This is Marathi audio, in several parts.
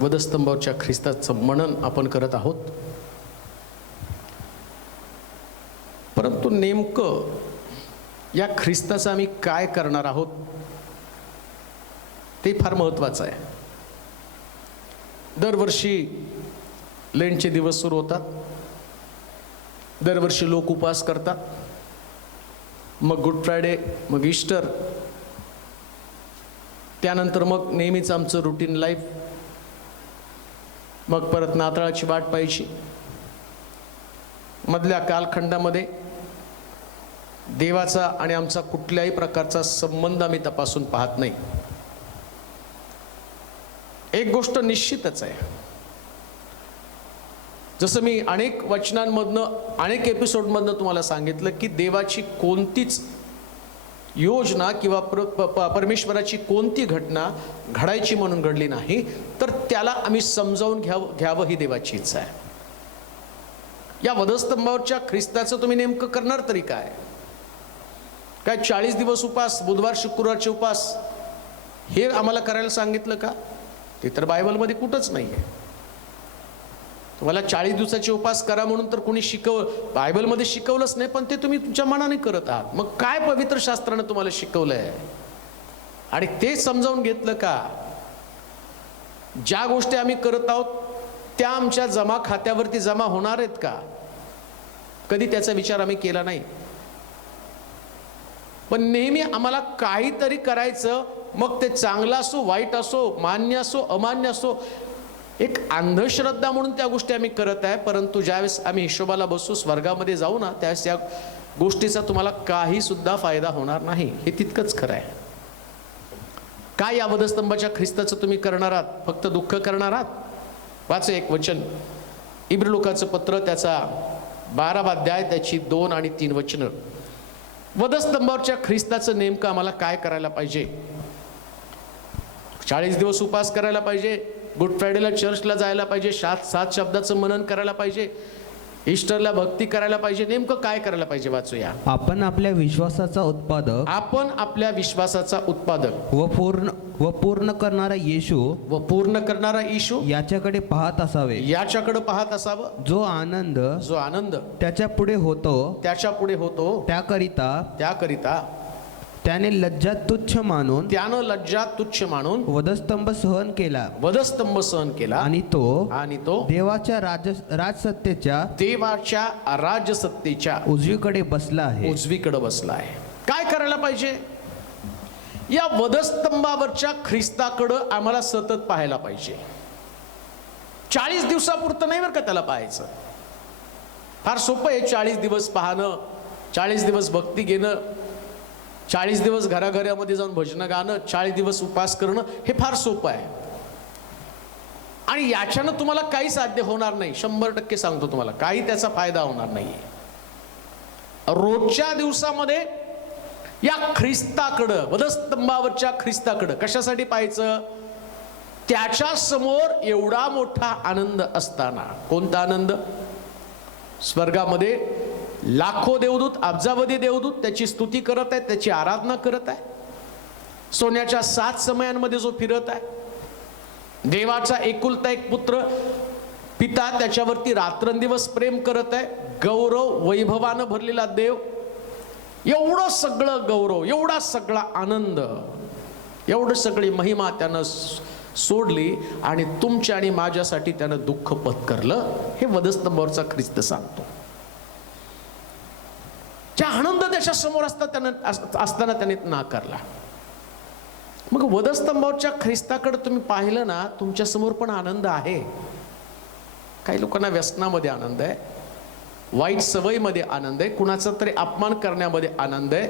वधस्तंभावरच्या ख्रिस्ताचं मनन आपण करत आहोत. परंतु नेमकं या ख्रिस्ताचं आम्ही काय करणार आहोत ते फार महत्त्वाचं आहे. दरवर्षी लेंटचे दिवस सुरू होतात. दरवर्षी लोक उपवास करतात. मग गुड फ्रायडे, मग ईस्टर, त्यानंतर मग नेहमीच आमचं रुटीन लाईफ, मग परत नाताळाची वाट पाहायची. मधल्या कालखंडामध्ये देवाचा आणि आमचा कुठल्याही प्रकारचा संबंध आम्ही तपासून पाहत नाही. एक गोष्ट निश्चितच आहे, जसं मी अनेक वचनांमधनं, अनेक एपिसोडमधनं तुम्हाला सांगितलं की देवाची कोणतीच योजना किंवा परमेश्वराची कोणती घटना घडायची म्हणून घडली नाही, तर त्याला आम्ही समजावून घ्यावं ही देवाची इच्छा आहे. या वधस्तंभावरच्या ख्रिस्ताचं तुम्ही नेमकं करणार तरी काय? 40 दिवस उपास, बुधवार शुक्रवारचे उपास हे आम्हाला करायला सांगितलं का? ते तर बायबलमध्ये कुठंच नाही आहे. तुम्हाला 40 दिवसाचे उपास करा म्हणून तर कोणी बायबलमध्ये शिकवलंच नाही, पण ते तुम्ही तुमच्या मनाने करत आहात. मग काय पवित्र शास्त्रानं तुम्हाला शिकवलंय आणि ते समजावून घेतलं का? ज्या गोष्टी आम्ही करत आहोत त्या आमच्या जमा खात्यावरती जमा होणार आहेत का? कधी त्याचा विचार आम्ही केला नाही. पण नेहमी आम्हाला काहीतरी करायचं, मग ते चांगलं असो, वाईट असो, मान्य असो, अमान्य असो, एक अंधश्रद्धा म्हणून त्या गोष्टी आम्ही करत आहे. परंतु ज्यावेळेस आम्ही हिशोबाला बसू, स्वर्गामध्ये जाऊ ना, त्यावेळेस या गोष्टीचा तुम्हाला काही सुद्धा फायदा होणार नाही. हे तितकंच खरं आहे. काय या वधस्तंभाच्या ख्रिस्ताचं तुम्ही करणार आहात? फक्त दुःख करणार आहात? वाच एक वचन, इब्रिलोकाचं पत्र, त्याचा 12वा अध्याय, त्याची 2 आणि 3 वचनं. वधस्तंभावरच्या ख्रिस्ताचं नेमकं आम्हाला काय करायला पाहिजे? 40 दिवस उपास करायला पाहिजे, गुड फ्रायडेला चर्चला जायला पाहिजे, 7 शब्दाचं मनन करायला पाहिजे, ईस्टरला भक्ती करायला पाहिजे. नेमकं काय करायला पाहिजे? वाचूया. आपण आपल्या विश्वासाचा उत्पादक, आपण आपल्या विश्वासाचा उत्पादक व पूर्ण करणारा येशू याच्याकडे पाहत असावे. याच्याकडे पाहत असावं. जो आनंद त्याच्या पुढे होतो त्याकरिता त्याने लज्जा तुच्छ मानून वधस्तंभ सहन केला आणि तो देवाच्या राजसत्तेच्या उजवीकडे बसला आहे. काय करायला पाहिजे? या वधस्तंभावरच्या ख्रिस्ताकडं आम्हाला सतत पाहायला पाहिजे. 40 दिवसापुरतं नाही बरं का त्याला पाहायचं. फार सोपं आहे 40 दिवस पाहणं, 40 दिवस भक्ती घेणं, 40 दिवस घराघरामध्ये जाऊन भजनं गाणं, 40 दिवस उपास करणं, हे फार सोपं आहे. आणि याच्यानं तुम्हाला काही साध्य होणार नाही. 100% सांगतो तुम्हाला, काही त्याचा फायदा होणार नाही. रोजच्या दिवसामध्ये या ख्रिस्ताकडं, वधस्तंभावरच्या ख्रिस्ताकडं कशासाठी पाहायचं? त्याच्या समोर एवढा मोठा आनंद असताना. कोणता आनंद? स्वर्गामध्ये लाखो देवदूत, अब्जावधी देवदूत त्याची स्तुती करत आहेत, त्याची आराधना करत आहे. सोन्याच्या 7 समयांमध्ये जो फिरत आहे, देवाचा एकुलता एक पुत्र, पिता त्याच्यावरती रात्रंदिवस प्रेम करत आहे. गौरव वैभवानं भरलेला देव, एवढं सगळं गौरव, एवढा सगळा आनंद, एवढं सगळी महिमा त्यानं सोडली आणि तुमच्या आणि माझ्यासाठी त्यानं दुःख पत्करलं. हे वधस्तंभावरचा ख्रिस्त सांगतो. ज्या आनंद त्याच्या समोर असताना त्याने नाकारला. मग वधस्तंभावरच्या ख्रिस्ताकडे तुम्ही पाहिलं ना, तुमच्या समोर पण आनंद आहे. काही लोकांना व्यसनामध्ये आनंद आहे, वाईट सवयीमध्ये आनंद आहे, कुणाचा तरी अपमान करण्यामध्ये आनंद आहे,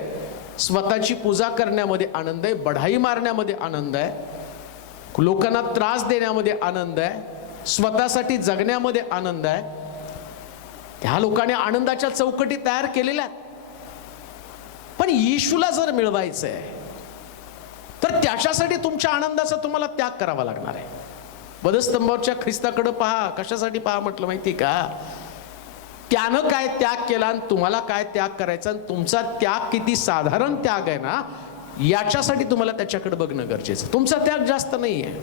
स्वतःची पूजा करण्यामध्ये आनंद आहे, बढाई मारण्यामध्ये आनंद आहे, लोकांना त्रास देण्यामध्ये आनंद आहे, स्वतःसाठी जगण्यामध्ये आनंद आहे. त्या लोकांनी आनंदाच्या चौकटी तयार केलेल्या आहेत. पण येशूला जर मिळवायचं आहे तर त्याच्यासाठी तुमच्या आनंदाचा तुम्हाला त्याग करावा लागणार आहे. वधस्तंभावरच्या ख्रिस्ताकडे पहा. कशासाठी पहा म्हटलं माहिती का? त्यानं काय त्याग केला आणि तुम्हाला काय त्याग करायचा, आणि तुमचा त्याग किती साधारण त्याग आहे ना, याच्यासाठी तुम्हाला त्याच्याकडे बघणं गरजेचं. तुमचा त्याग जास्त नाही आहे.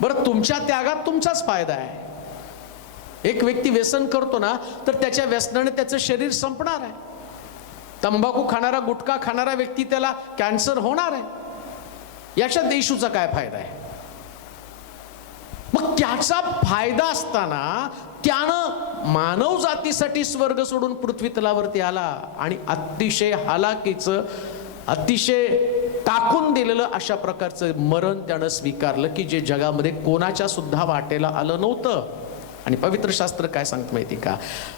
बरं, तुमच्या त्यागात तुमचाच फायदा आहे. एक व्यक्ती व्यसन करतो ना, तर त्याच्या व्यसनाने त्याचं शरीर संपणार आहे. तंबाखू खाणारा, गुटखा खाणारा व्यक्ती, त्याला कॅन्सर होणार आहे. याच्यात येशूचा काय फायदा आहे? मग त्याचा फायदा असताना त्यानं मानव जातीसाठी स्वर्ग सोडून पृथ्वी तलावरती आला आणि अतिशय हालाकीचं, अतिशय टाकून दिलेलं अशा प्रकारचं मरण त्यानं स्वीकारलं की जे जगामध्ये कोणाच्या सुद्धा वाटेला आलं नव्हतं. आणि पवित्र शास्त्र काय सांगतं माहिती का?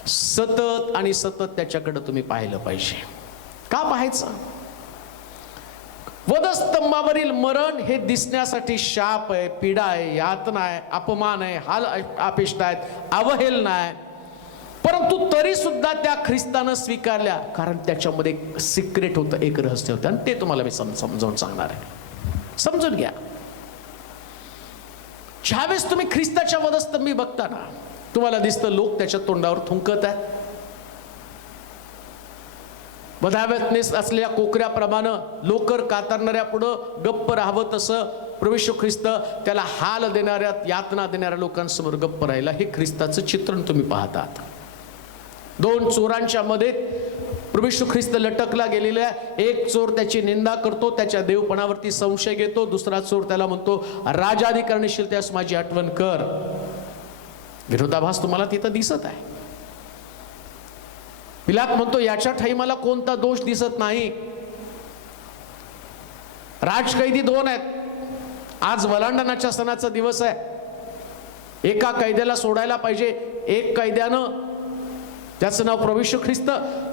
सतत आणि सतत त्याच्याकडे तुम्ही पाहिलं पाहिजे. का पाहायचं? वधस्तंभावरील मरण हे दिसण्यासाठी शाप आहे, पीडा आहे, यातना आहे, अपमान आहे, हाल अपेष्टा आहेत, अवहेलना आहे. परंतु तरी सुद्धा त्या ख्रिस्तानं स्वीकारल्या, कारण त्याच्यामध्ये एक सिक्रेट होतं, एक रहस्य होतं, आणि ते तुम्हाला मी समजावून सांगणार आहे. समजून घ्या. ज्यावेळेस तुम्ही ख्रिस्ताच्या वधस्तंभी बघता ना, तुम्हाला दिसतं लोक त्याच्या तोंडावर थुंकत आहेत. वधाव्यात असलेल्या कोकऱ्याप्रमाणे लोकर कातरणाऱ्या पुढं गप्प राहावं, तसं प्रभू येशू ख्रिस्त त्याला हाल देणाऱ्या, यातना देणाऱ्या लोकांसमोर गप्प राहिला. हे ख्रिस्ताचं चित्रण तुम्ही पाहतात. दोन चोरांच्या मध्ये प्रभू येशू ख्रिस्त लटकला गेलेला आहे. एक चोर त्याची निंदा करतो, त्याच्या देवपणावरती संशय घेतो. दुसरा चोर त्याला म्हणतो, राजाधिकारणशील त्यास माझी आठवण कर. विरोधाभास तुम्हाला तिथं दिसत आहे. पिलात म्हणतो, याच्या ठाई मला कोणता दोष दिसत नाही. राजकैदी दोन आहेत. आज वलांडणाच्या सणाचा दिवस आहे. एका कैद्याला सोडायला पाहिजे. एक कैद्यानं, त्याचं नाव प्रभू येशू ख्रिस्त,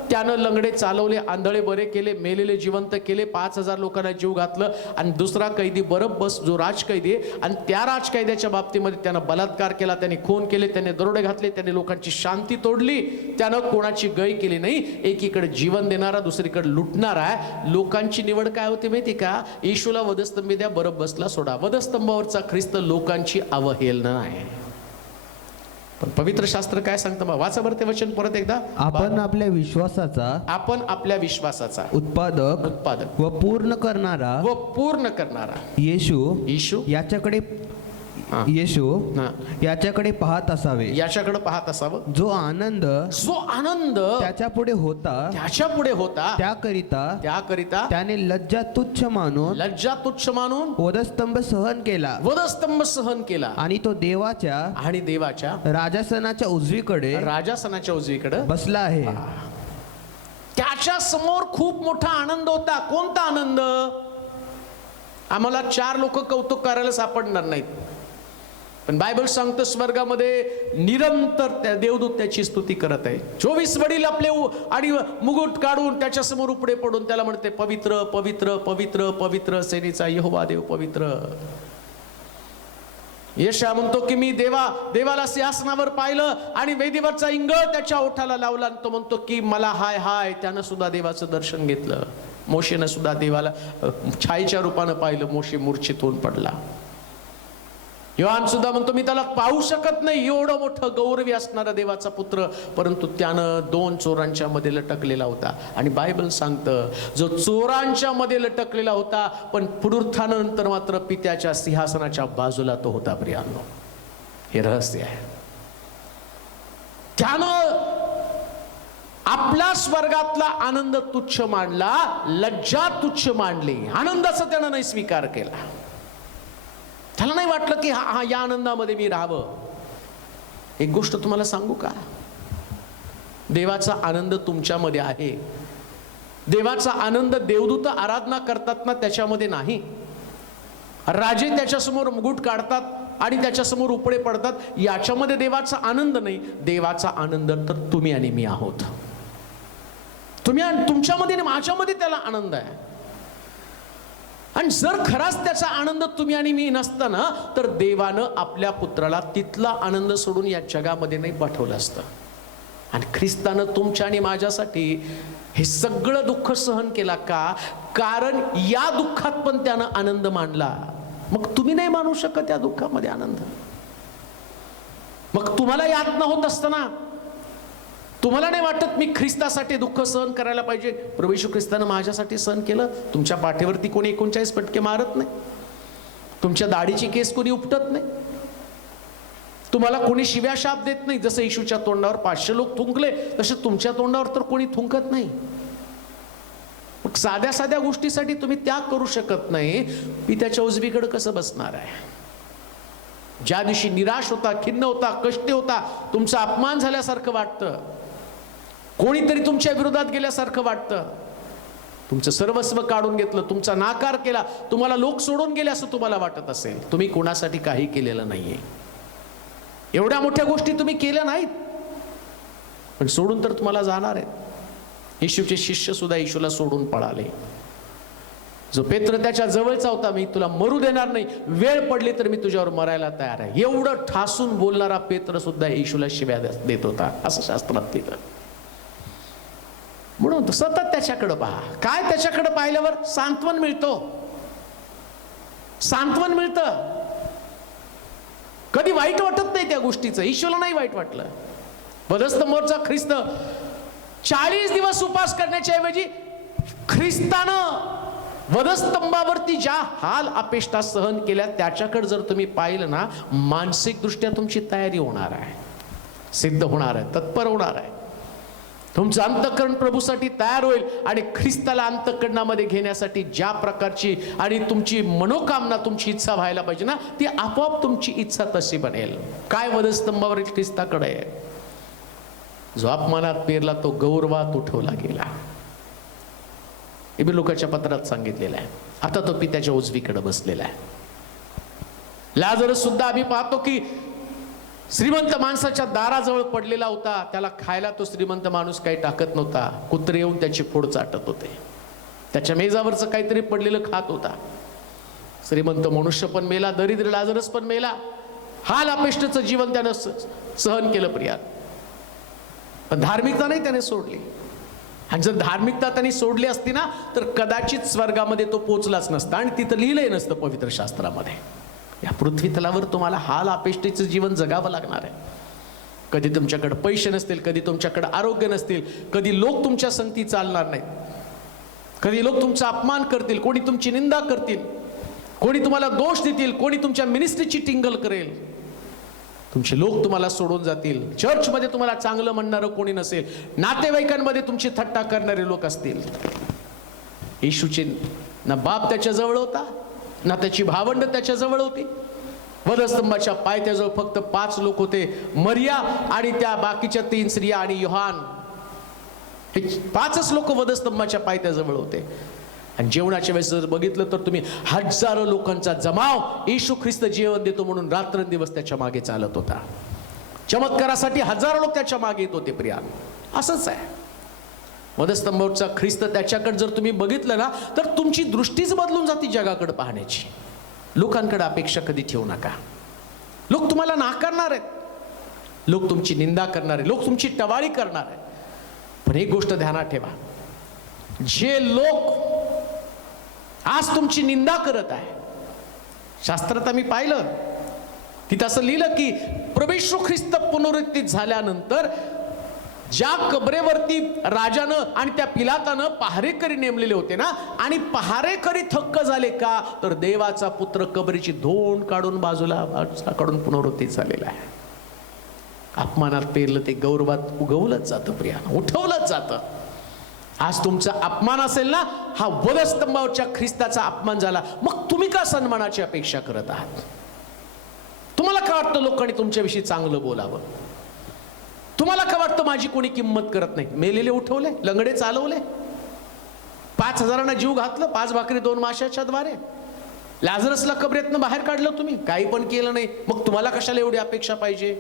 त्यानं लंगडे चालवले, आंधळे बरे केले, मेलेले जिवंत केले, 5000 लोकांना जीव घातलं. आणि दुसरा कैदी बरब्बस, जो राजकैदी आहे, आणि त्या राजकैद्याच्या बाबतीमध्ये त्यानं बलात्कार केला, त्याने खून केले, त्याने दरोडे घातले, त्याने लोकांची शांती तोडली, त्यानं कोणाची गय केली नाही. एकीकडे जीवन देणारा, दुसरीकडे लुटणारा आहे. लोकांची निवड काय होती माहिती का? येशूला वधस्तंभी द्या, बरब्बसला सोडा. वधस्तंभावरचा ख्रिस्त लोकांची अवहेलना आहे. पण पवित्र शास्त्र काय सांगतं? मग वाचा बरं ते वचन परत एकदा. आपण आपल्या विश्वासाचा उत्पादक व पूर्ण करणारा येशू याच्याकडे पाहत असावं. जो आनंद त्याच्या पुढे होता त्याकरिता त्याने लज्जा तुच्छ मानून वधस्तंभ सहन केला. आणि तो देवाच्या राजासनाच्या उजवीकडे बसला आहे. त्याच्या समोर खूप मोठा आनंद होता. कोणता आनंद? आम्हाला 4 लोक कौतुक करायला सापडणार नाहीत, पण बायबल सांगतं स्वर्गामध्ये निरंतर त्या देवदूत त्याची स्तुती करत आहे. 24 वडील आपले आणि मुकुट काढून त्याच्या समोर उपडे पडून त्याला म्हणते, पवित्र पवित्र पवित्र पवित्र सेनेचा यहोवा देव पवित्र. यशा म्हणतो की मी देवाला सिंहासनावर पाहिलं आणि वेदीवरचा इंगळ त्याच्या ओठाला लावला. आणि तो म्हणतो की मला हाय हाय. त्यानं सुद्धा देवाचं दर्शन घेतलं. मोशेनं सुद्धा देवाला छायेच्या रूपानं पाहिलं. मोशे मूर्छित होऊन पडला. योहान सुद्धा म्हणतो मी त्याला पाहू शकत नाही, एवढं मोठं गौरवी असणारा देवाचा पुत्र, परंतु त्यानं 2 चोरांच्या मध्ये लटकलेला होता. आणि बायबल सांगतं जो चोरांच्या मध्ये लटकलेला होता, पण पुनरुत्थानानंतर मात्र पित्याच्या सिंहासनाच्या बाजूला तो होता. प्रियांनो, हे रहस्य आहे. त्यानं आपला स्वर्गातला आनंद तुच्छ मानला, लज्जा तुच्छ मानली. आनंदाचा त्यानं नाही स्वीकार केला. त्याला नाही वाटलं की हा या आनंदामध्ये मी राहावं. एक गोष्ट तुम्हाला सांगू का? देवाचा आनंद तुमच्यामध्ये आहे. देवाचा आनंद देवदूत आराधना करतात ना, त्याच्यामध्ये नाही. राजे त्याच्यासमोर मुकुट काढतात आणि त्याच्यासमोर उपडे पडतात, याच्यामध्ये देवाचा आनंद नाही. देवाचा आनंद तर तुम्ही आणि मी आहोत. तुम्ही आणि तुमच्यामध्ये आणि माझ्यामध्ये त्याला आनंद आहे. आणि जर खराच त्याचा आनंद तुम्ही आणि मी नसताना, तर देवानं आपल्या पुत्राला तिथला आनंद सोडून या जगामध्ये नाही पाठवलं असतं. आणि ख्रिस्तानं तुमच्या आणि माझ्यासाठी हे सगळं दुःख सहन केला का? कारण या दुःखात पण त्यानं आनंद मानला. मग तुम्ही नाही मानू शकत या दुःखामध्ये आनंद? मग तुम्हाला यातना होत असताना तुम्हाला नाही वाटत मी ख्रिस्तासाठी दुःख सहन करायला पाहिजे? प्रभू येशू ख्रिस्तानं माझ्यासाठी सहन केलं. तुमच्या पाठीवरती कोणी 39 फटके मारत नाही. तुमच्या दाढीची केस कोणी उपटत नाही, तुम्हाला कोणी शिव्या शाप देत नाही. जसं येशूच्या तोंडावर 500 लोक थुंकले तसे तुमच्या तोंडावर तर कोणी थुंकत नाही. मग साध्या साध्या गोष्टीसाठी तुम्ही त्याग करू शकत नाही, मी त्याच्या उजवीकडे कसं बसणार आहे? ज्या दिवशी निराश होता, खिन्न होता, कष्ट होता, तुमचा अपमान झाल्यासारखं वाटतं, कोणीतरी तुमच्या विरोधात गेल्यासारखं वाटतं, तुमचं सर्वस्व काढून घेतलं, तुमचा नाकार केला, तुम्हाला लोक सोडून गेले असं तुम्हाला वाटत असेल, तुम्ही कोणासाठी काही केलेलं नाहीये. एवढ्या मोठ्या गोष्टी तुम्ही केल्या नाहीत, पण सोडून तर तुम्हाला जाणार आहेत. येशूचे शिष्य सुद्धा येशूला सोडून पळाले. जो पेत्र त्याच्या जवळचा होता, मी तुला मरू देणार नाही, वेळ पडली तर मी तुझ्यावर मरायला तयार आहे, एवढं ठासून बोलणारा पेत्र सुद्धा येशूला शिव्या देत होता, असं शास्त्रात लिहिलं. म्हणून सतत त्याच्याकडे पहा. काय त्याच्याकडे पाहिल्यावर सांत्वन मिळतो, सांत्वन मिळतं. कधी वाईट वाटत नाही त्या गोष्टीचं. येशूला नाही वाईट वाटलं. वधस्तंभावरचा ख्रिस्त 40 दिवस उपास करण्याच्या ऐवजी ख्रिस्तानं वधस्तंभावरती ज्या हाल अपेष्टा सहन केल्या त्याच्याकडे जर तुम्ही पाहिलं ना, मानसिक दृष्ट्या तुमची तयारी होणार आहे, सिद्ध होणार आहे, तत्पर होणार आहे. तुमचं अंतःकरण प्रभूसाठी तयार होईल आणि ख्रिस्ताला अंतःकरणामध्ये घेण्यासाठी ज्या प्रकारची आणि तुमची मनोकामना, तुमची इच्छा व्हायला पाहिजे ना, ती आपोआप तुमची इच्छा तशी बनेल. काय वधस्तंभावरील ख्रिस्ताकडे आहे? जो अपमानात पेरला तो गौरवात उठवला गेला. हे लोकांच्या पत्रात सांगितलेलं आहे. आता तो पित्याच्या उजवीकडे बसलेला आहे. लाजरस सुद्धा आम्ही पाहतो की श्रीमंत माणसाच्या दाराजवळ पडलेला होता. त्याला खायला तो श्रीमंत माणूस काही टाकत नव्हता. कुत्रे येऊन त्याची फोड चाटत होते. त्याच्या मेजावरचं काहीतरी पडलेलं खात होता. श्रीमंत मनुष्य पण मेला, दरिद्र लाजरस पण मेला. हाल अपेष्टेचं जीवन त्यानं सहन केलं प्रिया. पण धार्मिकता नाही त्याने सोडली. आणि जर धार्मिकता त्यांनी सोडली असती ना, तर कदाचित स्वर्गामध्ये तो पोचलाच नसता. आणि तिथं लिहिलंही नसतं पवित्र शास्त्रामध्ये. या पृथ्वी तलावर तुम्हाला हाल अपेष्टेचं जीवन जगावं लागणार आहे. कधी तुमच्याकडे पैसे नसतील, कधी तुमच्याकडे आरोग्य नसतील, कधी लोक तुमच्या संगती चालणार नाहीत, कधी लोक तुमचा अपमान करतील, कोणी तुमची निंदा करतील, कोणी तुम्हाला दोष देतील, कोणी तुमच्या मिनिस्ट्रीची टिंगल करेल, तुमचे लोक तुम्हाला सोडून जातील, चर्चमध्ये तुम्हाला चांगलं म्हणणारं कोणी नसेल, नातेवाईकांमध्ये तुमची थट्टा करणारे लोक असतील. येशूचे ना बाप त्याच्या जवळ होता, ना त्याची भावंड त्याच्या जवळ होती. वधस्तंभाच्या पायथ्याजवळ फक्त 5 लोक होते, मरिया आणि त्या बाकीच्या 3 स्त्रिया आणि योहान. हे 5च लोक वधस्तंभाच्या पायथ्याजवळ होते. आणि जेवणाच्या वेळेस जर बघितलं तर तुम्ही हजारो लोकांचा जमाव येशू ख्रिस्त जेवण देतो म्हणून रात्रंदिवस त्याच्या मागे चालत होता. चमत्कारासाठी हजारो लोक त्याच्या मागे येत होते प्रिया. असंच आहे वधस्तंभावरचा ख्रिस्त. त्याच्याकडे जर तुम्ही बघितलं ना, तर तुमची दृष्टीच बदलून जाते जगाकडे पाहण्याची. लोकांकडे अपेक्षा कधी ठेवू नका. लोक तुम्हाला नाकारणार आहेत, लोक तुमची निंदा करणार आहेत, लोक तुमची टवाळी करणार आहेत. पण एक गोष्ट ध्यानात ठेवा, जे लोक आज तुमची निंदा करत आहे, शास्त्रात आम्ही पाहिलं तिथं असं लिहिलं की प्रभू येशू ख्रिस्त पुनरुत्थित झाल्यानंतर ज्या कबरेवरती राजानं आणि त्या पिलातानं पहारेकरी नेमलेले होते ना, आणि पहारेकरी थक्क झाले का, तर देवाचा पुत्र कबरीची धोंड काढून बाजूला काढून पुनरुत्थित झालेला आहे. अपमानात पेरलं ते गौरवात उगवलंच जातं प्रिया, उठवलंच जातं. आज तुमचा अपमान असेल ना, हा वधस्तंभावरच्या ख्रिस्ताचा अपमान झाला, मग तुम्ही का सन्मानाची अपेक्षा करत आहात? तुम्हाला काय वाटतं लोकांनी तुमच्याविषयी चांगलं बोलावं? तुम्हाला काय वाटतं माझी कोणी किंमत करत नाही? मेलेले उठवले, लंगडे चालवले, 5,000 जीव घातलं 5 भाकरी 2 माशाच्या द्वारे. लाजरसला कबरेतनं बाहेर काढलं तुम्ही, काही पण केलं नाही, मग तुम्हाला कशाला एवढी अपेक्षा पाहिजे?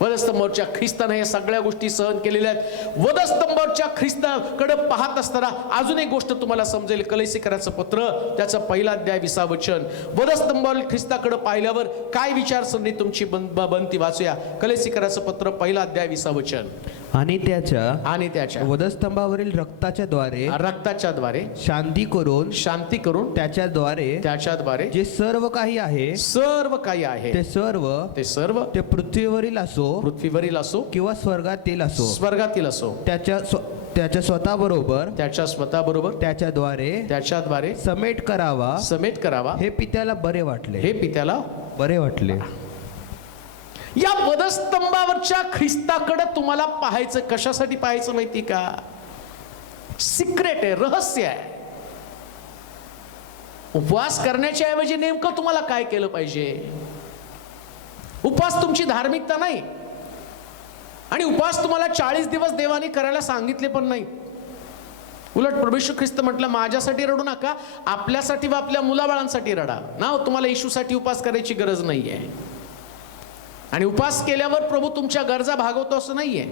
वधस्तंभावरच्या ख्रिस्ताने या सगळ्या गोष्टी सहन केलेल्या आहेत. वधस्तंभावरच्या ख्रिस्ताकडे पाहत असताना अजून एक गोष्ट तुम्हाला समजेल. कलेसीकराचं पत्र त्याचा 1 अध्याय 20 वचन. वधस्तंभावरील ख्रिस्ताकडे पाहिल्यावर काय विचारसरणी तुमची बनती वाचूया. कलेसीकराचं पत्र 1 अध्याय 20 वचन. आणि त्याच्या वधस्तंभावरील रक्ताच्या द्वारे शांती करून त्याच्याद्वारे जे सर्व काही आहे ते सर्व ते पृथ्वीवरील असो किंवा स्वर्गातील असो त्याच्या स्वतःबरोबर त्याच्या स्वतःबरोबर त्याच्याद्वारे समेट करावा हे पित्याला बरे वाटले. हे पित्याला बरे वाटले. या वधस्तंभावरच्या ख्रिस्ताकडे तुम्हाला पाहायचं. कशासाठी पाहायचं माहिती का? सिक्रेट आहे, रहस्य आहे. उपवास करण्याच्या ऐवजी नेमकं तुम्हाला काय केलं पाहिजे? उपवास तुमची धार्मिकता नाही, आणि उपवास तुम्हाला 40 दिवस देवाने करायला सांगितले पण नाही. उलट प्रभू येशू ख्रिस्त म्हटलं, माझ्यासाठी रडू नका, आपल्यासाठी व आपल्या मुलाबाळांसाठी रडा. ना, तुम्हाला येशूसाठी उपवास करायची गरज नाहीये. आणि उपवास केल्यावर प्रभू तुमच्या गरजा भागवतो असं नाहीये.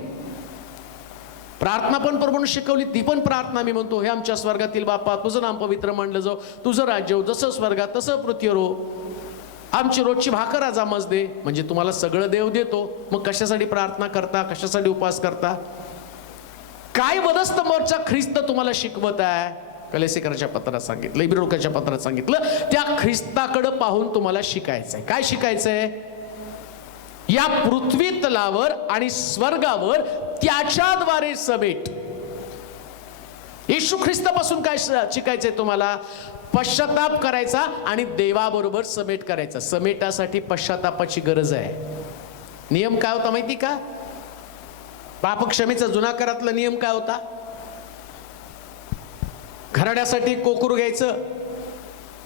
प्रार्थना पण प्रभूने शिकवली, ती पण प्रार्थना मी म्हणतो, हे आमच्या स्वर्गातील बापा, तुझं नाम पवित्र मानलं जाऊ, तुझं राज्य हो, जसं स्वर्गात तसं पृथ्वीवर हो, आमची रोजची भाकर आज आम्हास दे. म्हणजे तुम्हाला सगळं देव देतो, मग कशासाठी प्रार्थना करता, कशासाठी उपवास करता? काय वधस्तंभावरचा ख्रिस्त तुम्हाला शिकवत आहे? कलेसिकराच्या पत्रात सांगितलं, इब्रियोच्या पत्रात सांगितलं, त्या ख्रिस्ताकडे पाहून तुम्हाला शिकायचंय. काय शिकायचंय? या पृथ्वी तलावर आणि स्वर्गावर त्याच्याद्वारे समेट. येशू ख्रिस्तापासून काय शिकायचंय तुम्हाला? पश्चाताप करायचा आणि देवाबरोबर समेट करायचा. समेटासाठी पश्चातापाची गरज आहे. नियम काय होता माहिती का? पापक्षमेचा जुना करातला नियम काय होता? घराण्यासाठी कोकरू घ्यायचं,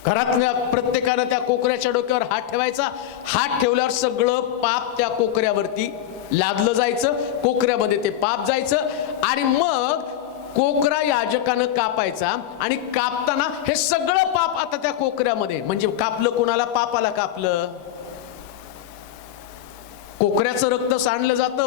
घरातल्या प्रत्येकानं त्या कोकऱ्याच्या डोक्यावर हात ठेवायचा. हात ठेवल्यावर सगळं पाप त्या कोकऱ्यावरती लादलं जायचं, कोकऱ्यामध्ये ते पाप जायचं, आणि मग कोकरा याजकानं कापायचा, आणि कापताना हे सगळं पाप आता त्या कोकऱ्यामध्ये. म्हणजे कापलं कोणाला? पापाला कापलं. कोकऱ्याचं रक्त सांडलं जातं,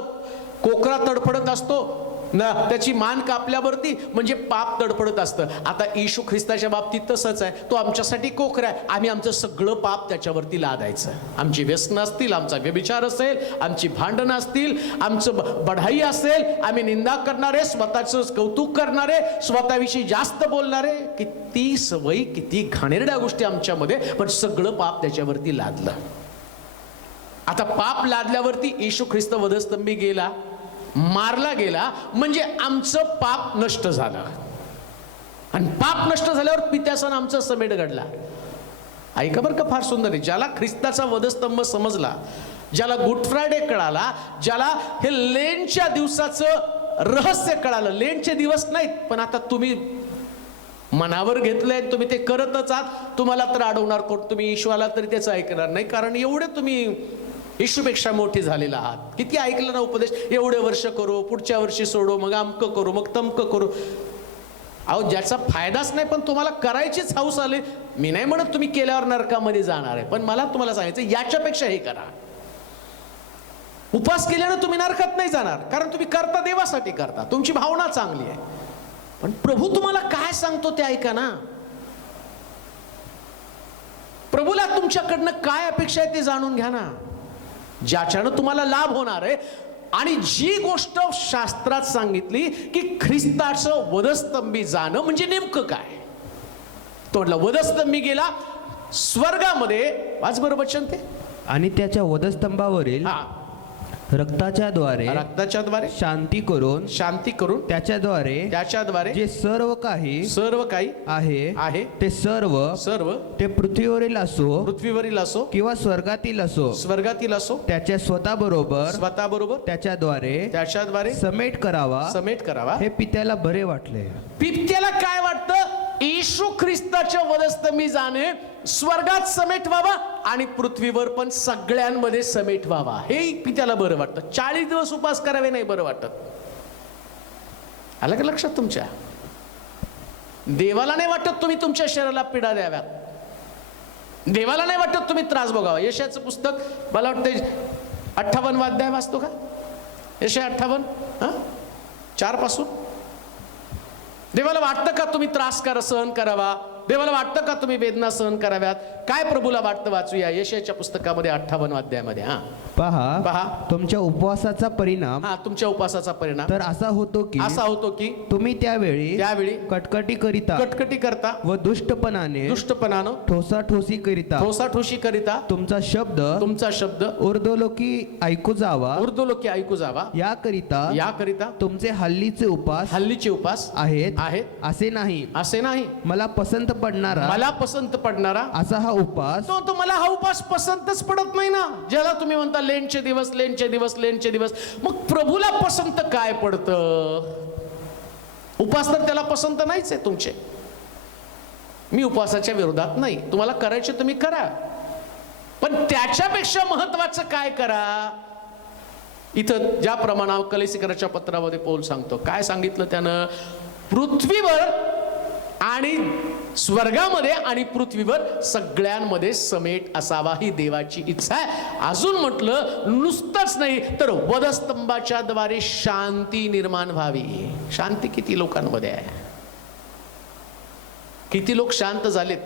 कोकरा तडफडत असतो ना, त्याची मान कापल्यावरती म्हणजे पाप तडफडत असतं. आता येशू ख्रिस्ताच्या बाबतीत तसंच आहे. तो आमच्यासाठी कोकरा आहे, आम्ही आमचं सगळं पाप त्याच्यावरती लादायचं. आमची व्यसनं असतील, आमचा व्यभिचार असेल, आमची भांडणं असतील, आमचं बढाई असेल, आम्ही निंदा करणारे, स्वतःचं कौतुक करणारे, स्वतःविषयी जास्त बोलणारे, किती सवयी, किती घाणेरड्या गोष्टी आमच्यामध्ये, पण सगळं पाप त्याच्यावरती लादलं. आता पाप लादल्यावरती येशू ख्रिस्त वधस्तंभी गेला, मारला गेला, म्हणजे आमचं पाप नष्ट झालं. आणि पाप नष्ट झाल्यावर पित्यासन आमचं समेट घडला. ऐका बरं का, फार सुंदर आहे. ज्याला ख्रिस्ताचा वधस्तंभ समजला, ज्याला गुड फ्रायडे कळाला, ज्याला हे लेनच्या दिवसाचं रहस्य कळालं. लेनचे दिवस नाहीत, पण आता तुम्ही मनावर घेतलंय, तुम्ही ते करतच आहात. तुम्हाला तर अडवणार कोण? तुम्ही ईश्वराला तरी त्याचं ऐकणार नाही, कारण एवढे तुम्ही येशूपेक्षा मोठे झालेला आहात. किती ऐकलं ना उपदेश, एवढे वर्ष करू, पुढच्या वर्षी सोडू, मग अमकं करू, मग तमकं करू. अहो, ज्याचा फायदाच नाही, पण तुम्हाला करायचीच हौस आली. मी नाही म्हणत तुम्ही केल्यावर नरकामध्ये जाणार आहे, पण मला तुम्हाला सांगायचं, याच्यापेक्षा हे करा. उपवास केल्यानं तुम्ही नरकात नाही जाणार, कारण तुम्ही करता देवासाठी करता, तुमची भावना चांगली आहे. पण प्रभू तुम्हाला काय सांगतो ते ऐका ना. प्रभूला तुमच्याकडनं काय अपेक्षा आहे ते जाणून घ्या ना, ज्याच्यानं तुम्हाला लाभ होणार आहे. आणि जी गोष्ट शास्त्रात सांगितली की ख्रिस्ताचं वधस्तंभी जाणं म्हणजे नेमकं काय? तो म्हटलं, वधस्तंभी गेला स्वर्गामध्ये, वाच बरं वचन ते, आणि त्याच्या वधस्तंभावरील रक्ताच्या द्वारे शांती करून त्याच्याद्वारे जे सर्व काही आहे ते सर्व ते पृथ्वीवरील असो किंवा स्वर्गातील असो त्याच्या स्वतःबरोबर त्याच्याद्वारे समेट करावा हे पित्याला बरे वाटले. पित्याला काय वाटतं? येशू ख्रिस्ताच्या वधस्तंभी जाणे, स्वर्गात समेट व्हावा आणि पृथ्वीवर पण सगळ्यांमध्ये समेट व्हावा, हे पित्याला बरं वाटतं. 40 दिवस उपवास करावे नाही बरं वाटत. आलं का लक्षात तुमच्या? देवाला नाही वाटत तुम्ही तुमच्या शरीराला पीडा द्याव्यात, देवाला नाही वाटत तुम्ही त्रास भोगावा. यशाचं पुस्तक मला वाटतं 58 अध्याय वाचतो का? यशया 58 4 पासून. देवाला वाटतं का तुम्ही त्रास सहन करावा? देवाला वाटतं का तुम्ही वेदना सहन कराव्यात? काय प्रभूला वाटतं वाचूया यशाच्या पुस्तकामध्ये 58 अध्यायामध्ये. पहा पहा तुमच्या उपवासाचा परिणाम तुमच्या उपवासाचा परिणाम तर असा होतो की तुम्ही त्यावेळी कटकटी करता व दुष्टपणानं ठोसाठोसी करिता तुमचा शब्द ऊर्ध्वलोकी ऐकू जावा याकरिता तुमचे हल्लीचे उपास आहेत असे नाही. मला पसंत पडणारा असा हा उपास तो मला हा उपास पसंतच पडत नाही ना. ज्याला तुम्ही म्हणता लेनचे दिवस, मग प्रभूला पसंत काय पडतं? उपास तर त्याला पसंत नाहीच आहे तुमचे. मी उपवासाच्या विरोधात नाही, तुम्हाला करायचे तुम्ही करा, पण त्याच्यापेक्षा महत्वाचं काय करा. इथं ज्या प्रमाणावर कलेसिकराच्या पत्रामध्ये पौल सांगतो, काय सांगितलं त्यानं? पृथ्वीवर आणि स्वर्गामध्ये आणि पृथ्वीवर सगळ्यांमध्ये समेट असावा ही देवाची इच्छा आहे. अजून म्हटलं नुसतंच नाही तर वधस्तंभाच्या द्वारे शांती निर्माण व्हावी. शांती किती लोकांमध्ये आहे? किती लोक शांत झालेत?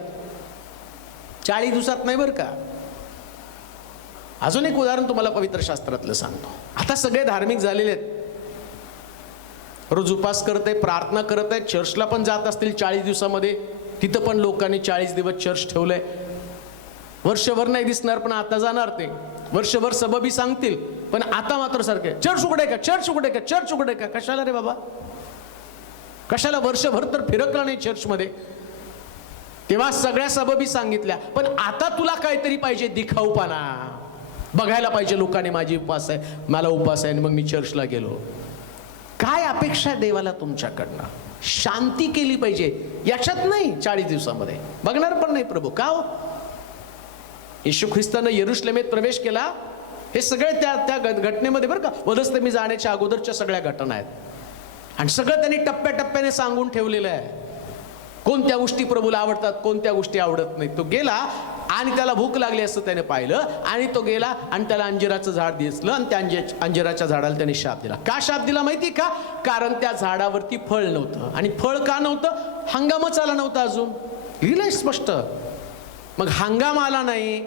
40 दिवसात नाही बरं का. अजून एक उदाहरण तुम्हाला पवित्र शास्त्रातलं सांगतो. आता सगळे धार्मिक झालेले आहेत, रोज उपास करत आहे, प्रार्थना करत आहे, चर्चला पण जात असतील 40 दिवसामध्ये. तिथं पण लोकांनी 40 दिवस चर्च ठेवलंय. वर्षभर नाही दिसणार, पण आता जाणार ते. वर्षभर सबबी सांगतील, पण आता मात्र सारखे चर्च उघडे का. कशाला रे बाबा? कशाला? वर्षभर तर फिरकला नाही चर्चमध्ये, तेव्हा सगळ्या सबबी सांगितल्या, पण आता तुला काहीतरी पाहिजे, दिखाऊपणा. बघायला पाहिजे लोकांनी माझी उपास आहे, मला उपास आहे, आणि मग मी चर्चला गेलो. काय अपेक्षा देवाला तुमच्याकडनं? शांती केली पाहिजे, याच्यात नाही. 40 दिवसामध्ये बघणार पण नाही प्रभू. का हो? येशू ख्रिस्तानं यरुशलेमेत प्रवेश केला, हे सगळे त्या घटनेमध्ये बरं का, वधस्तंभी जाण्याच्या अगोदरच्या सगळ्या घटना आहेत, आणि सगळं त्यांनी टप्प्याटप्प्याने सांगून ठेवलेलं आहे. कोणत्या गोष्टी प्रभूला आवडतात, कोणत्या गोष्टी आवडत नाहीत. तो गेला आणि त्याला भूक लागली असं त्याने पाहिलं, आणि तो गेला आणि त्याला अंजिराचं झाड दिसलं, आणि त्या अंजिराच्या झाडाला त्याने शाप दिला. का शाप दिला माहिती का? कारण त्या झाडावरती फळ नव्हतं. आणि फळ का नव्हतं? हंगामच आला नव्हता अजून. लिहिलंय स्पष्ट. मग हंगाम आला नाही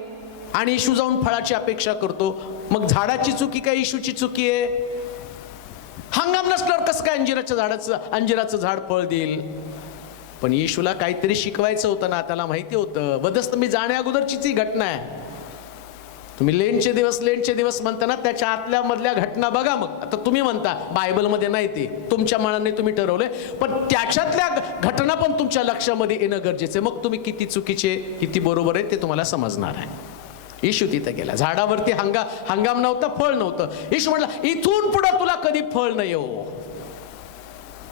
आणि येशू जाऊन फळाची अपेक्षा करतो, मग झाडाची चुकी काय येशूची चुकी आहे? हंगाम नसल्यावर कसं काय अंजिराचं झाड फळ देईल? पण येशूला काहीतरी शिकवायचं होतं ना. त्याला माहिती होतं, वधस्तंभी जाण्या अगोदरचीच ही घटना आहे. तुम्ही लेनचे दिवस म्हणता ना, त्याच्या आतल्या मधल्या घटना बघा. मग आता तुम्ही म्हणता बायबलमध्ये नाही, ते तुमच्या मनाने तुम्ही ठरवले, पण त्याच्यातल्या घटना पण तुमच्या लक्षामध्ये येणं गरजेचं आहे. मग तुम्ही किती चुकीचे किती बरोबर आहे ते तुम्हाला समजणार आहे. येशू तिथं गेला, झाडावरती हंगाम नव्हता, फळ नव्हतं. येशू म्हटलं इथून पुढे तुला कधी फळ नाही हो.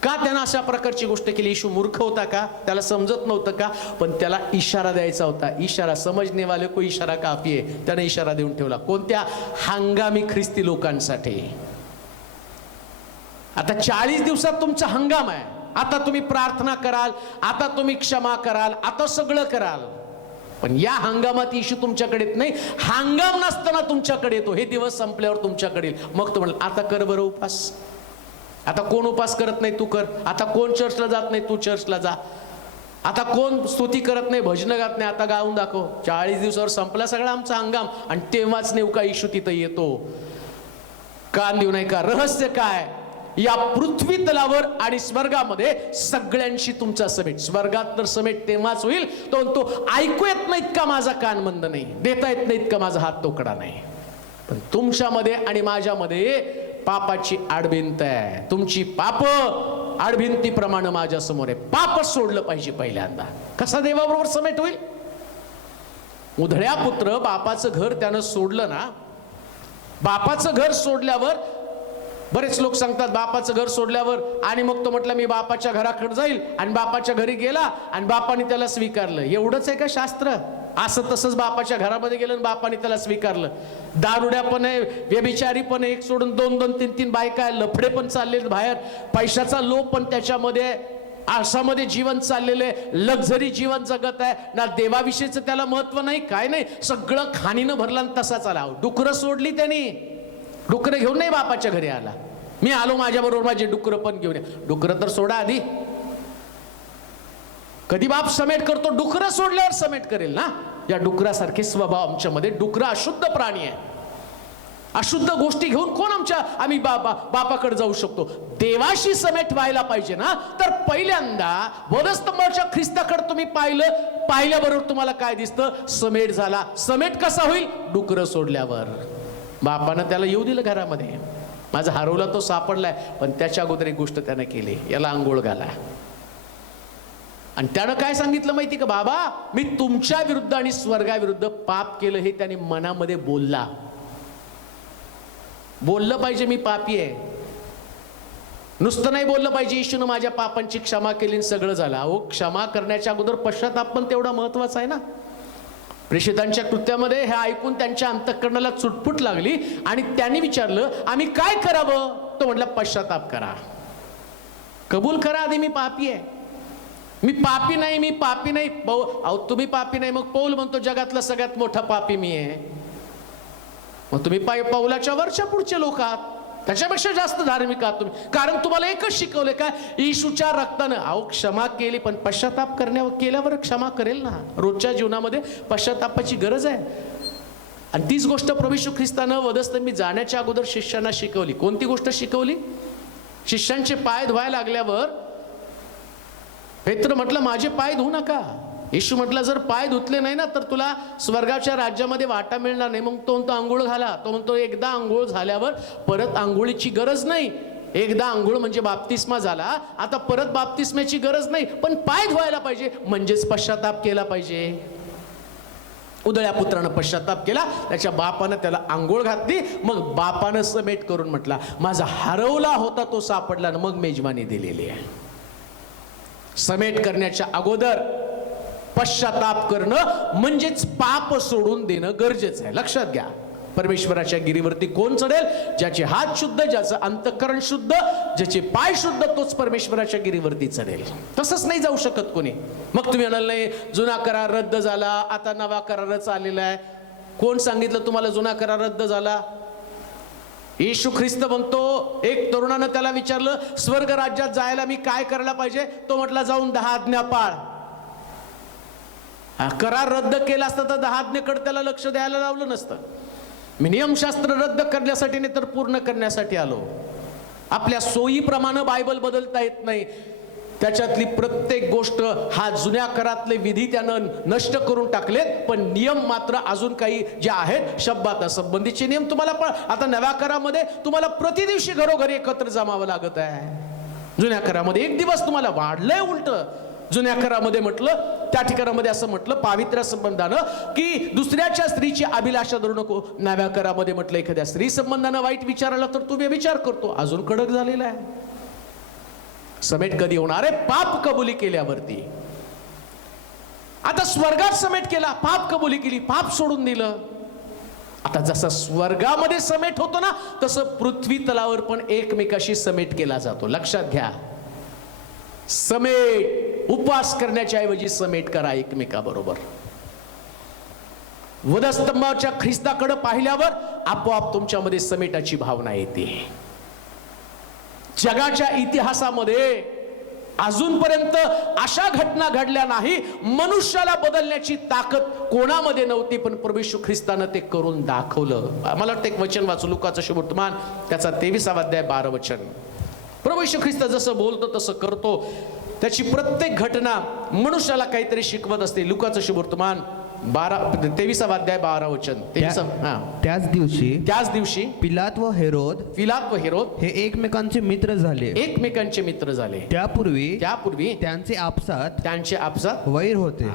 का त्यानं अशा प्रकारची गोष्ट केली? येशू मूर्ख होता का? त्याला समजत नव्हतं का? पण त्याला इशारा द्यायचा होता. इशारा समजणे वाले को इशारा काफी आहे. त्याने इशारा देऊन ठेवला. कोणत्या? हंगामी ख्रिस्ती लोकांसाठी. आता 40 दिवसात तुमचा हंगाम आहे. आता तुम्ही प्रार्थना कराल, आता तुम्ही क्षमा कराल, आता सगळं कराल, पण या हंगामात येशू तुमच्याकडे येत नाही. हंगाम नसताना तुमच्याकडे येतो. हे दिवस संपल्यावर तुमच्याकडे येईल. मग तो म्हणला आता कर बरं उपास. आता कोण उपास करत नाही तू कर. आता कोण चर्चला जात नाही तू चर्चला जा. आता कोण स्तुती करत नाही, भजन गात नाही, आता गाऊन दाखव. 40 दिवसावर संपला सगळा आमचा हंगाम, आणि तेव्हाच नेमका येशू तिथं येतो. कान देऊ नाही का? रहस्य काय? या पृथ्वी तलावर आणि स्वर्गामध्ये सगळ्यांशी तुमचा समेट. स्वर्गात तर समेट तेव्हाच होईल तो ऐकू येत नाहीत का माझा कान मंद नाही, देता येत नाहीत का माझा हात तोकडा नाही, पण तुमच्यामध्ये आणि माझ्यामध्ये पापाची आडभिंत आहे. तुमची पाप आडभिंतीप्रमाणे माझ्या समोर आहे. पापच सोडलं पाहिजे पहिल्यांदा. कसा देवाबरोबर समेट होईल? उधळ्या पुत्र बापाचं घर त्यानं सोडलं ना. बापाचं घर सोडल्यावर बरेच लोक सांगतात बापाचं घर सोडल्यावर, आणि मग तो म्हटलं मी बापाच्या घराकडे जाईल, आणि बापाच्या घरी गेला आणि बापाने त्याला स्वीकारलं. एवढंच आहे का शास्त्र? असं तसंच बापाच्या घरामध्ये गेलं आणि बापाने त्याला स्वीकारलं. दारुड्या पण आहे, व्यभिचारी पण आहे, एक सोडून 2-2, 3-3 बायका आहे, लफडे पण चाललेत बाहेर, पैशाचा लोभ पण त्याच्यामध्ये, आळसामध्ये जीवन चाललेलं आहे, लक्झरी जीवन जगत आहे ना. देवाविषयीचं त्याला महत्व नाही, काय नाही, सगळं खाणीनं भरला आणि तसाच आला. डुकरं सोडली त्यांनी. डुकरं घेऊन नाही बापाच्या घरी आला. मी आलो माझ्याबरोबर माझे डुकरं पण घेऊन या. डुकरं तर सोडा आधी. कधी बाप समेट करतो? डुकरं सोडल्यावर समेट करेल ना. या डुकरासारखे स्वभाव आमच्यामध्ये. डुकरा अशुद्ध प्राणी आहे. अशुद्ध गोष्टी घेऊन कोण आम्ही बापाकडे जाऊ शकतो? देवाशी समेट व्हायला पाहिजे ना, तर पहिल्यांदा वधस्तंभाच्या ख्रिस्ताकडे तुम्ही पाहिल्याबरोबर तुम्हाला काय दिसतं? समेट झाला. समेट कसा होईल? डुकरं सोडल्यावर. बापानं त्याला येऊ दिलं घरामध्ये. माझा हरवला तो सापडलाय, पण त्याच्या अगोदर एक गोष्ट त्यानं केली, याला आंघोळ घाला. आणि त्यानं काय सांगितलं माहिती का? बाबा, मी तुमच्या विरुद्ध आणि स्वर्गाविरुद्ध पाप केलं हे त्याने मनामध्ये बोललं पाहिजे. मी पापी आहे. नुसतं नाही बोललं पाहिजे येशूनं माझ्या पापांची क्षमा केली आणि सगळं झालं. अहो, क्षमा करण्याच्या अगोदर पश्चाताप पण तेवढा महत्वाचा आहे ना. प्रेषितांच्या कृत्यामध्ये हे ऐकून त्यांच्या अंतःकरणाला चुटपुट लागली आणि त्यांनी विचारलं, आम्ही काय करावं? तो म्हटला, पश्चाताप करा, कबूल करा आधी मी पापी आहे. मी पापी नाही. अहो, तुम्ही पापी नाही, मग पौल म्हणतो जगातला सगळ्यात मोठा पापी मी आहे. मग तुम्ही पौलाच्या वरच्या पुढचे लोक आहात, त्याच्यापेक्षा जास्त धार्मिक आहात तुम्ही. कारण तुम्हाला एकच शिकवले का? येशूच्या रक्तानं. अहो, क्षमा केली, पण पश्चाताप केल्यावर क्षमा करेल ना. रोजच्या जीवनामध्ये पश्चातापाची गरज आहे. आणि तीच गोष्ट प्रभू येशू ख्रिस्तानं वधस्तंभी जाण्याच्या अगोदर शिष्यांना शिकवली. कोणती गोष्ट शिकवली? शिष्यांचे पाय धुवायला लागल्यावर पेत्र म्हटलं, माझे पाय धुवू नका. येशू म्हटलं, जर पाय धुतले नाही ना तर तुला स्वर्गाच्या राज्यामध्ये वाटा मिळणार नाही. मग तो म्हणतो आंघोळ घाला. तो म्हणतो एकदा आंघोळ झाल्यावर परत आंघोळीची गरज नाही. एकदा आंघोळ म्हणजे बाप्तिस्मा झाला, आता परत बाप्तिस्म्याची गरज नाही. पण पाय धुवायला पाहिजे, म्हणजेच पश्चाताप केला पाहिजे. उदळ्या पुत्रानं पश्चाताप केला, त्याच्या बापानं त्याला आंघोळ घातली. मग बापानं समेट करून म्हटला, माझा हरवला होता तो सापडला. मग मेजवानी दिलेली आहे. समेट करण्याच्या अगोदर पश्चाताप करणं म्हणजेच पाप सोडून देणं गरजेचं आहे. लक्षात घ्या. परमेश्वराच्या गिरीवरती कोण चढेल? ज्याचे हात शुद्ध, ज्याचं अंतःकरण शुद्ध, ज्याचे पाय शुद्ध, तोच परमेश्वराच्या गिरीवरती चढेल. तसंच नाही जाऊ शकत कोणी. मग तुम्ही म्हणाल, नाही जुना करार रद्द झाला, आता नवा करारच आलेला आहे. कोण सांगितलं तुम्हाला जुना करार रद्द झाला? येशू ख्रिस्त म्हणतो, एक तरुणानं त्याला विचारलं, स्वर्ग राज्यात जायला मी काय करायला पाहिजे? तो म्हटला, जाऊन 10 आज्ञा पाळ. करार रद्द केला असता तर 10 आज्ञेकडे त्याला लक्ष द्यायला लावलं नसतं. मी नियमशास्त्र रद्द करण्यासाठी नाही तर पूर्ण करण्यासाठी आलो. आपल्या सोयीप्रमाणे बायबल बदलता येत नाही. त्याच्यातली प्रत्येक गोष्ट, हा जुन्या करातले विधी त्यानं नष्ट करून टाकलेत, पण नियम मात्र अजून काही जे आहेत शब्दात संबंधीचे नियम तुम्हाला आता नव्या करामध्ये तुम्हाला प्रतिदिवशी घरोघरी एकत्र जमावं लागत आहे. जुन्या करामध्ये एक दिवस तुम्हाला वाढलंय उलट. जुन्या करामध्ये म्हटलं, त्या ठिकाणामध्ये असं म्हटलं पावित्र्य संबंधानं की दुसऱ्याच्या स्त्रीची अभिलाषा धरू नको. नव्या करामध्ये म्हटलं एखाद्या स्त्री संबंधानं वाईट विचार आला तर तू व्यभिचार करतो. अजून कडक झालेला आहे. समेट कधी होणार आहे? पाप कबुली केल्यावरती. आता स्वर्गात समेट केला, पाप कबुली केली, पाप सोडून दिलं. आता जसं स्वर्गामध्ये समेट होतो ना, तसं पृथ्वी तलावर पण एकमेकाशी समेट केला जातो. लक्षात घ्या. समेट, उपवास करण्याच्या ऐवजी समेट करा एकमेकाबरोबर. वधस्तंभाच्या ख्रिस्ताकडे पाहिल्यावर आपोआप तुमच्यामध्ये समेटाची भावना येते. जगाच्या इतिहासामध्ये अजूनपर्यंत अशा घटना घडल्या नाही. मनुष्याला बदलण्याची ताकद कोणामध्ये नव्हती, पण प्रभू येशू ख्रिस्तानं ते करून दाखवलं. मला वाटतं एक वचन वाचू, लुकाचं शुभवर्तमान त्याचा 23वा अध्याय 12 वचन. प्रभू येशू ख्रिस्त जसं बोलतो तसं करतो. त्याची प्रत्येक घटना मनुष्याला काहीतरी शिकवत असते. लुकाचं शुभवर्तमान 23वा अध्याय 12 वचन. त्याच दिवशी पिलात व हेरोद हे एकमेकांचे मित्र झाले. त्यापूर्वी त्यांचे आपसात वैर होते.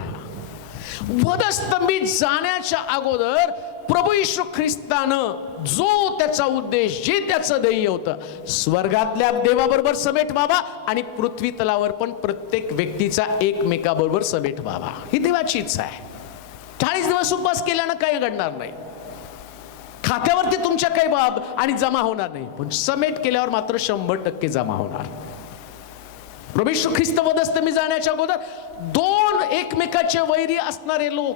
वधस्तंभी जाण्याच्या अगोदर प्रभू येशू ख्रिस्तानं जो त्याचा उद्देश, जे त्याचं ध्येय होतं, स्वर्गातल्या देवाबरोबर समेट व्हावा आणि पृथ्वी तलावर पण प्रत्येक व्यक्तीचा एकमेकाबरोबर समेट व्हावा, ही देवाची इच्छा आहे. 40 दिवस उपवास केल्यानं काही घडणार नाही. खात्यावरती तुमच्या काही बाब आणि जमा होणार नाही, पण समेट केल्यावर मात्र 100% जमा होणार. प्रभू येशू ख्रिस्त वधस्तंभी जाण्याच्या अगोदर 2 एकमेकाचे वैरी असणारे लोक,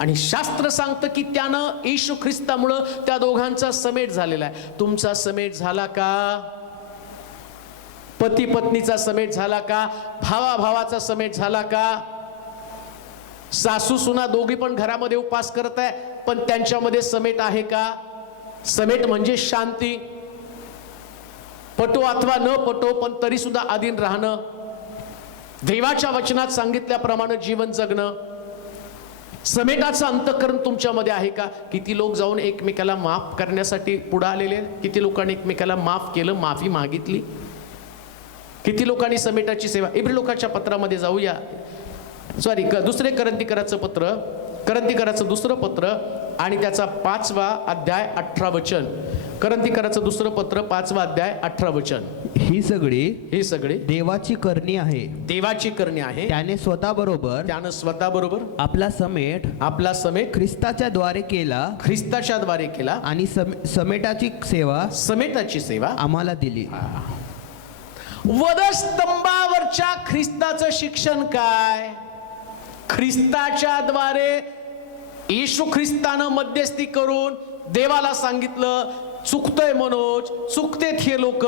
आणि शास्त्र सांगतं की त्यानं येशू ख्रिस्तामुळं त्या दोघांचा समेट झालेला आहे. तुमचा समेट झाला का? पती पत्नीचा समेट झाला का? भावा भावाचा समेट झाला का? सासू सुना दोघी पण घरामध्ये उपास करत आहे, पण त्यांच्यामध्ये समेट आहे का? समेट म्हणजे शांती. पटो अथवा न पटो पण तरी सुद्धा अधीन राहणं, देवाच्या वचनात सांगितल्याप्रमाणे जीवन जगणं. समेटाचं अंतःकरण तुमच्यामध्ये आहे का? किती लोक जाऊन एकमेकाला माफ करण्यासाठी पुढे आलेले? किती लोकांनी एकमेकाला माफ केलं, माफी मागितली? किती लोकांनी समेटाची सेवा? इब्री लोकांच्या पत्रामध्ये जाऊया. दुसरे करंथीकराचं पत्र, करंथीकराचं दुसरं पत्र आणि त्याचा 5वा अध्याय 18 वचन. करंथीकराचं दुसरं पत्र 5वा अध्याय 18 वचन. ही सगळी देवाची करणी आहे. देवाची करणी आहे. त्याने स्वतःबरोबर आपला समेट ख्रिस्ताच्या द्वारे केला आणि समेटाची सेवा आम्हाला दिली. वधस्तंभावरच्या ख्रिस्ताचं शिक्षण काय? ख्रिस्ताच्या द्वारे येशू ख्रिस्तानं मध्यस्थी करून देवाला सांगितलं, चुकतोय मनोज, चुकतेत हे लोक,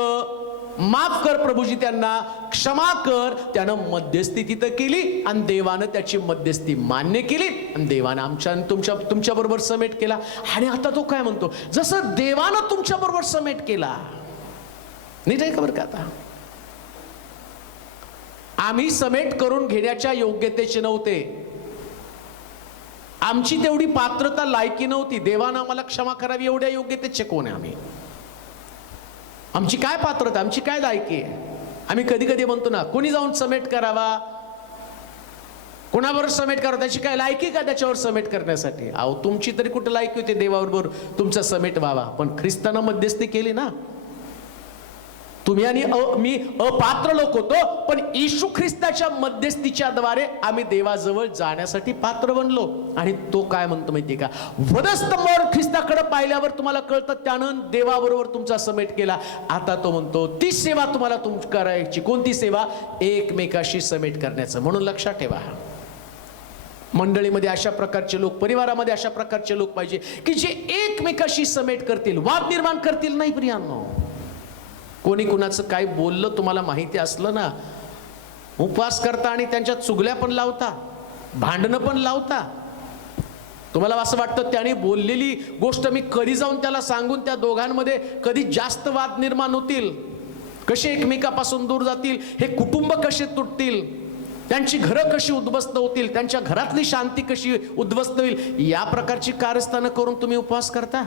माफ कर प्रभूजी, त्यांना क्षमा कर. त्यानं मध्यस्थी तिथं केली आणि देवानं त्याची मध्यस्थी मान्य केली आणि देवानं आमच्या तुमच्या बरोबर समेट केला. आणि आता तो काय म्हणतो? जसं देवानं तुमच्या बरोबर समेट केला. नीट आहे का बरं का? आता आम्ही समेट करून घेण्याच्या योग्यतेचे नव्हते, आमची तेवढी पात्रता लायकी नव्हती. देवानं आम्हाला क्षमा करावी एवढ्या योग्यतेचे कोण आहे आम्ही? आमची काय पात्रता, आमची काय लायकी आहे? आम्ही कधी कधी म्हणतो ना, कोणी जाऊन समेट करावा, कोणाबरोबर समेट करावं, त्याची काय लायकी का त्याच्यावर समेट करण्यासाठी? अहो, तुमची तरी कुठं लायकी होती देवाबरोबर तुमचा समेट व्हावा? पण ख्रिस्तानं मध्यस्थी केली ना. तुम्ही आणि मी अपात्र लोक होतो, पण येशू ख्रिस्ताच्या मध्यस्थीच्या द्वारे आम्ही देवाजवळ जाण्यासाठी पात्र बनलो. आणि तो काय म्हणतो माहितीये का? वधस्तंभावर ख्रिस्ताकडे पाहिल्यावर तुम्हाला कळतं त्यानं देवाबरोबर तुमचा समेट केला. आता तो म्हणतो ती सेवा तुम्हाला करायची. कोणती सेवा? एकमेकाशी समेट करण्याचं. म्हणून लक्षात ठेवा, मंडळीमध्ये अशा प्रकारचे लोक, परिवारामध्ये अशा प्रकारचे लोक पाहिजे की जे एकमेकाशी समेट करतील, वाद निर्माण करतील नाही. प्रियांनो, कोणी कुणाचं काय बोललं तुम्हाला माहिती असलं ना, उपवास करता आणि त्यांच्या चुगल्या पण लावता, भांडणं पण लावता. तुम्हाला असं वाटतं त्याने बोललेली गोष्ट मी कधी जाऊन त्याला सांगून त्या दोघांमध्ये कधी जास्त वाद निर्माण होतील, कसे एकमेकापासून दूर जातील, हे कुटुंब कसे तुटतील, त्यांची घरं कशी उद्ध्वस्त होतील, त्यांच्या घरातली शांती कशी उद्ध्वस्त होईल, या प्रकारची कारस्थानं करून तुम्ही उपवास करता,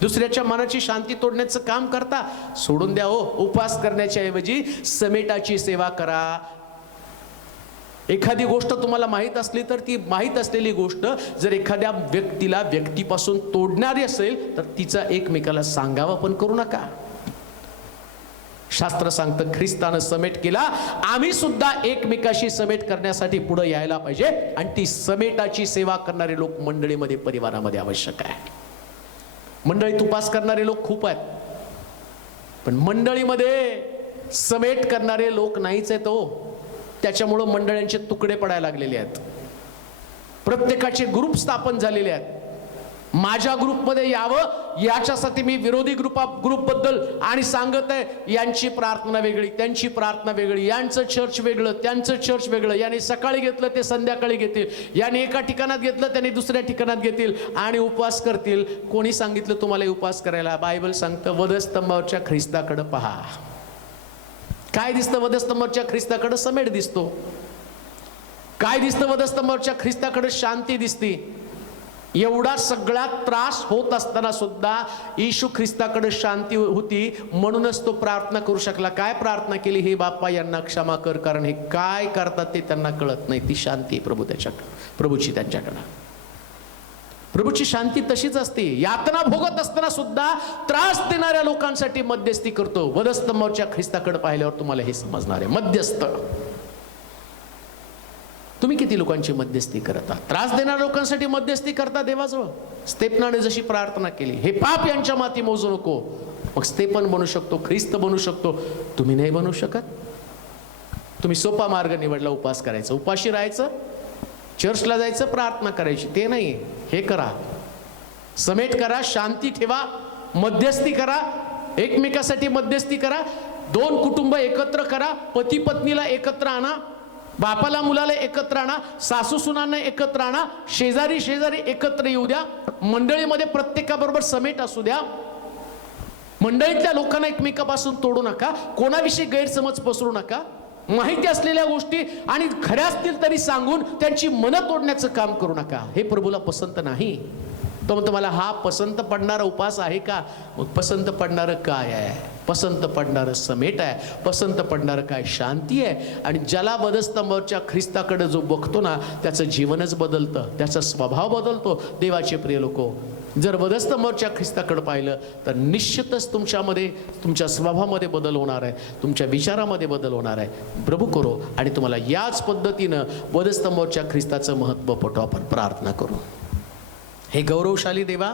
दुसऱ्याच्या मनाची शांती तोडण्याचं काम करता. सोडून द्या हो. उपवास करण्याच्या ऐवजी समेटाची सेवा करा. एखादी गोष्ट तुम्हाला माहीत असली तर ती माहीत असलेली गोष्ट जर एखाद्या व्यक्तीला व्यक्तीपासून तोडणारी असेल तर तिचा एकमेकाला सांगावा पण करू नका. शास्त्र सांगतं ख्रिस्तानं समेट केला, आम्ही सुद्धा एकमेकाशी समेट करण्यासाठी पुढे यायला पाहिजे. आणि ती समेटाची सेवा करणारे लोक मंडळीमध्ये, परिवारामध्ये आवश्यक आहे. मंडळीत उपास करणारे लोक खूप आहेत, पण मंडळीमध्ये समेट करणारे लोक नाहीच आहेत हो. त्याच्यामुळं मंडळांचे तुकडे पडायला लागलेले आहेत. प्रत्येकाचे ग्रुप स्थापन झालेले आहेत. माझ्या ग्रुपमध्ये यावं याच्यासाठी मी विरोधी ग्रुपबद्दल आणि सांगत आहे, यांची प्रार्थना वेगळी, त्यांची प्रार्थना वेगळी, यांचं चर्च वेगळं, त्यांचं चर्च वेगळं, याने सकाळी घेतलं ते संध्याकाळी घेतील, याने एका ठिकाणात घेतलं त्याने दुसऱ्या ठिकाणात घेतील आणि उपवास करतील. कोणी सांगितलं तुम्हाला उपवास करायला? बायबल सांगतं वधस्तंभावरच्या ख्रिस्ताकडे पहा. काय दिसतं वधस्तंभावरच्या ख्रिस्ताकडे? समेट दिसतो. काय दिसतं वधस्तंभावरच्या ख्रिस्ताकडे? शांती दिसती. एवढा सगळा त्रास होत असताना सुद्धा येशू ख्रिस्ताकडे शांती होती, म्हणूनच तो प्रार्थना करू शकला. काय प्रार्थना केली? हे बाप्पा यांना क्षमा कर, कारण हे काय करतात ते त्यांना कळत नाही. ती शांती प्रभूची त्यांच्याकडे. प्रभूची शांती तशीच असते. यातना भोगत असताना सुद्धा त्रास देणाऱ्या लोकांसाठी मध्यस्थी करतो. वधस्तंभावरच्या ख्रिस्ताकडे पाहिल्यावर तुम्हाला हे समजणार आहे. मध्यस्थ, तुम्ही किती लोकांची मध्यस्थी करता? त्रास देणाऱ्या लोकांसाठी मध्यस्थी करता देवाजवळ. स्तेफनाने जशी प्रार्थना केली, हे पाप यांच्या माती मोजू नको, मग स्तेफन बनू शकतो, ख्रिस्त बनू शकतो. तुम्ही नाही बनू शकत. तुम्ही सोपा मार्ग निवडला, उपवास करायचा, उपाशी राहायचं, चर्चला जायचं, प्रार्थना करायची. ते नाही, हे करा. समेट करा, शांती ठेवा, मध्यस्थी करा, एकमेकासाठी मध्यस्थी करा, दोन कुटुंब एकत्र करा, पती पत्नीला एकत्र आणा, बापाला मुलाला एकत्र आणा, सासू सुनांना एकत्र आणा, शेजारी शेजारी एकत्र येऊ द्या, मंडळीमध्ये प्रत्येकाबरोबर समेट असू द्या, मंडळीतल्या लोकांना एकमेकापासून तोडू नका, कोणाविषयी गैरसमज पसरू नका, माहिती असलेल्या गोष्टी आणि खऱ्या असतील तरी सांगून त्यांची मनं तोडण्याचं काम करू नका. हे प्रभूला पसंत नाही. तो म्हणतो मला हा पसंत पडणारा उपास आहे का? मग पसंत पडणारं काय आहे? पसंत पडणारं समेट आहे, पसंत पडणारं काय शांती आहे. आणि ज्याला वधस्तंभावरच्या ख्रिस्ताकडे जो बघतो ना त्याचं जीवनच बदलतं, त्याचा स्वभाव बदलतो. देवाचे प्रिय लोको, जर वधस्तंभावरच्या ख्रिस्ताकडे पाहिलं तर निश्चितच तुमच्यामध्ये, तुमच्या स्वभावामध्ये बदल होणार आहे, तुमच्या विचारामध्ये बदल होणार आहे. प्रभू करो आणि तुम्हाला याच पद्धतीनं वधस्तंभावरच्या ख्रिस्ताचं महत्त्व पटो. आपण प्रार्थना करू. हे गौरवशाली देवा,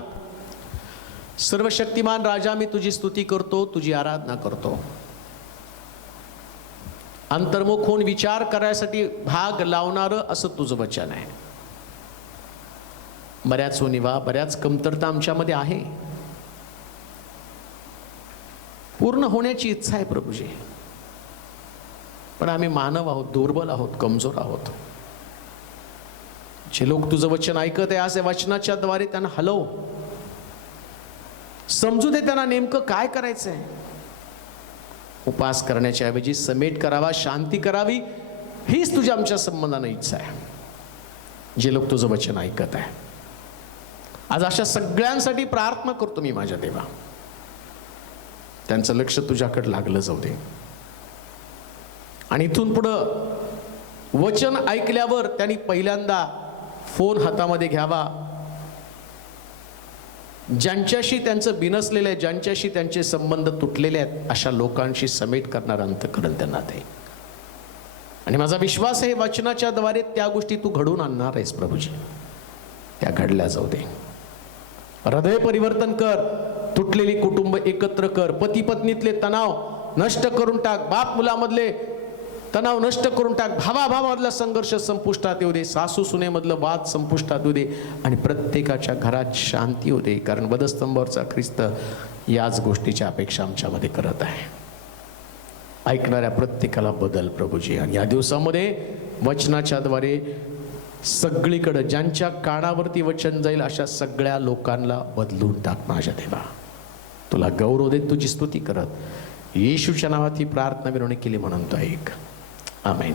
सर्वशक्तिमान राजा, मी तुझी स्तुती करतो, तुझी आराधना करतो. अंतर्मुख होऊन विचार करायसाठी भाग लावणारं असं तुझं वचन आहे. बऱ्याच उणिवा, बऱ्याच कमतरता आमच्यामध्ये आहे. पूर्ण होण्याची इच्छा आहे प्रभूजी, पण आम्ही मानव आहोत, दुर्बल आहोत, कमजोर आहोत. जे लोक तुझं वचन ऐकत आहे आज या वचनाच्या द्वारे त्यांना हलव, समजू दे त्यांना नेमकं काय करायचंय. उपास करण्याच्या ऐवजी समेट करावा, शांती करावी, हीच तुझ्या आमच्या संबंधाने इच्छा आहे. जे लोक तुझं वचन ऐकत आहे आज अशा सगळ्यांसाठी प्रार्थना करतो मी माझ्या देवा. त्यांचं लक्ष तुझ्याकडे लागलं जाऊ दे आणि इथून पुढं वचन ऐकल्यावर त्यांनी पहिल्यांदा फोन हातामध्ये घ्यावा. ज्यांच्याशी त्यांचं बिनसलेलं आहे, ज्यांच्याशी त्यांचे संबंध तुटलेले आहेत, अशा लोकांशी समेट करणार अंतःकरण त्यांना दे. आणि माझा विश्वास आहे वचनाच्या द्वारे त्या गोष्टी तू घडवून आणणार आहेस प्रभूजी. त्या घडल्या जाऊ दे. हृदय परिवर्तन कर, तुटलेली कुटुंब एकत्र कर, पती पत्नीतले तणाव नष्ट करून टाक, बाप मुलामधले तणाव नष्ट करून टाक, भावाभावामधला संघर्ष संपुष्टात येऊ दे, सासू सुनेमधलं वाद संपुष्टात येऊ दे आणि प्रत्येकाच्या घरात शांती येऊ दे. कारण वधस्तंभावरचा ख्रिस्त याच गोष्टीची अपेक्षा आमच्यामध्ये करत आहे. ऐकणाऱ्या प्रत्येकाला बदल प्रभूजी. आणि या दिवसामध्ये वचनाच्या द्वारे सगळीकडे ज्यांच्या कानावरती वचन जाईल अशा सगळ्या लोकांना बदलून टाक माझ्या देवा. तुला गौरव देत तुझी स्तुती करत येशूच्या नावात ही प्रार्थना विनवणी केली म्हणून तो ऐक. आमेन.